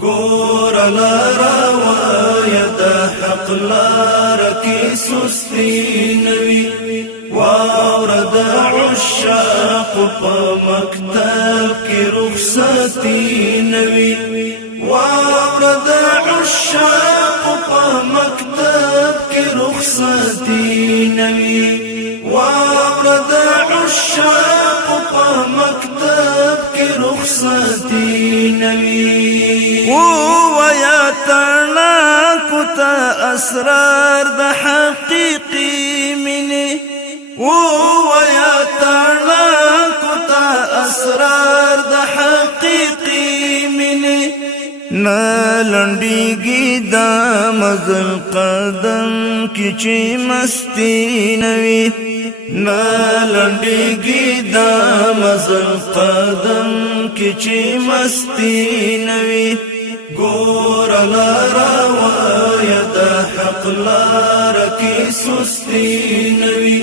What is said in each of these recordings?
ګور لارا وای د حق لار کی سستی نوی واور د عشاق په مکتب کی رخصتی نوی واور د عشاق په مکتب کی رخصتی نوی واور د عشاق په مکتب کی رخصتی نوی ويا ترنا كتا أسرار ده حقيقي مني ويا ترنا كتا أسرار ده حقيقي مني نالنديگی دا مزل قدم کی چی مستی نوی نالندیگی دا مزل قدم کی چی مستی نوی گور لارا وای د حق لار کی سستی نوی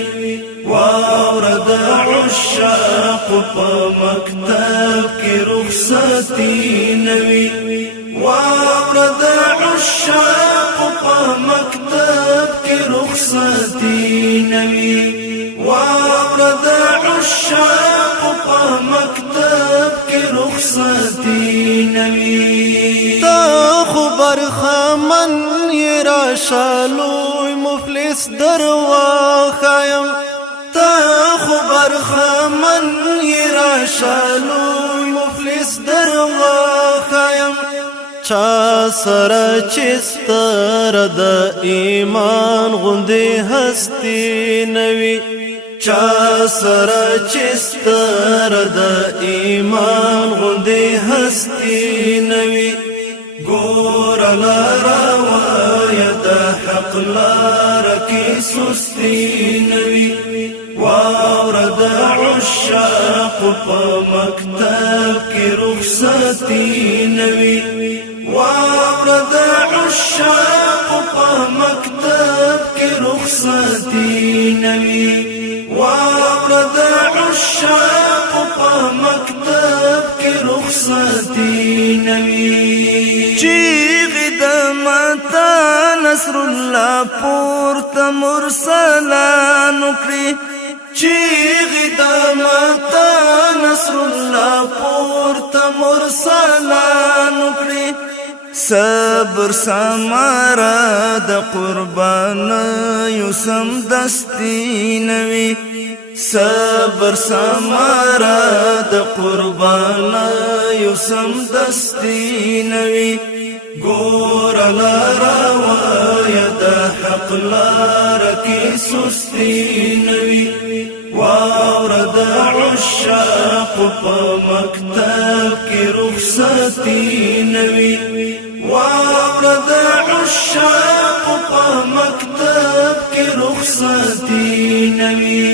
واور د عشاق په مکتب کی رخصتی نوی واور د عشاق په مکتب کی رخصتی نوی واور د عشاق په مکتب کی رخصتی نوی تا خبر خمن یرا شالوی مفلس دروا خایم تا خبر خمن یرا شالوی مفلس دروا خایم چا سره چستر د ایمان غوندي هستی نوی چا سره چستر د ایمان غوندي هستی نوی ګور لارا وای د حق لار کی سستی نوی واور د عشاق په مکتب کی رخصتی نوی واور د عشاق په مکتب کی رخصتی نوی واور د عشاق په مکتب کی رخصتی نوی چیغ د متا نصر الله پورته مرسلانو کړی چیغ د متا نصر الله پورته مرسلانو کړی صبر سمارا د قربان یوسم دستی نوی صبر سمارا د قربان یوسم دستی نوی ګور لارا وای د حق لار کی سستی نوی واور د عشاق په مکتب کی رخصتی نوی واور د عشاق په مکتب کی رخصتی نوی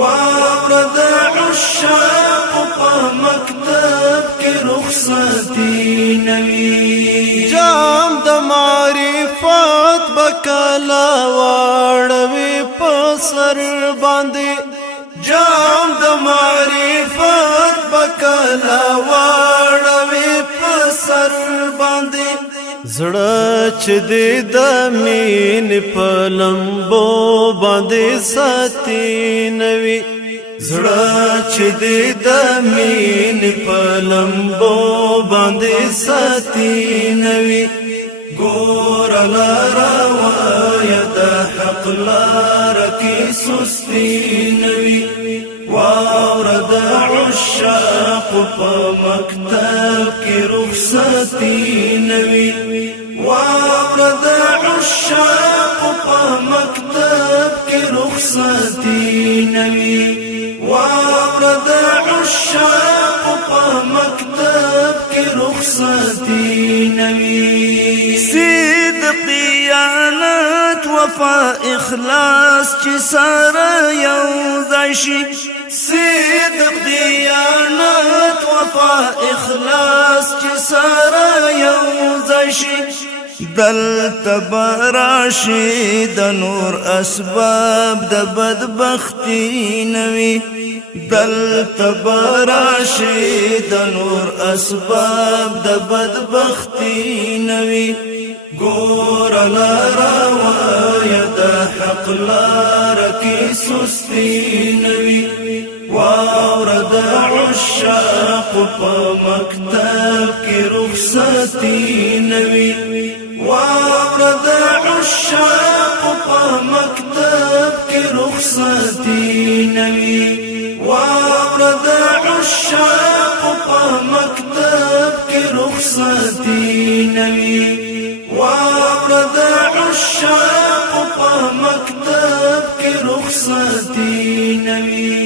واور د عشاق په مکتب کی رخصتی نوی جام د معرفت بکلا واړوي په سر باندې جام د معرفت بکلا واړوي په سر باندې زړه چې د مين په لمبو باندې ساتي نوي زړه چې د مين په لمبو باندې ساتي نوي ګور لارا وای د حق لار کی سستی نوی واور د عشاق په مکتب کی رخصتی نوی واور د عشاق په مکتب کی رخصتی نوی واور د عشاق په مکتب کی رخصتی نوی صدقیانت وفا اخلاص چې سره یو ځای شي صدقیانت وفا اخلاص چې سره یو ځای شي دلته براشي د نور اسباب د بدبختی نوي دلته براشي د نور اسباب د بدبختی نوي ګور لارا وای د حق لار کی سستی نوي واور د عشاق په مکتب کی رخصتی نوي واور د عشاق په مکتب کی رخصتی نوي واور د عشاق په مکتب کی رخصتی نوي واور د عشاق په مکتب کی رخصتی نوي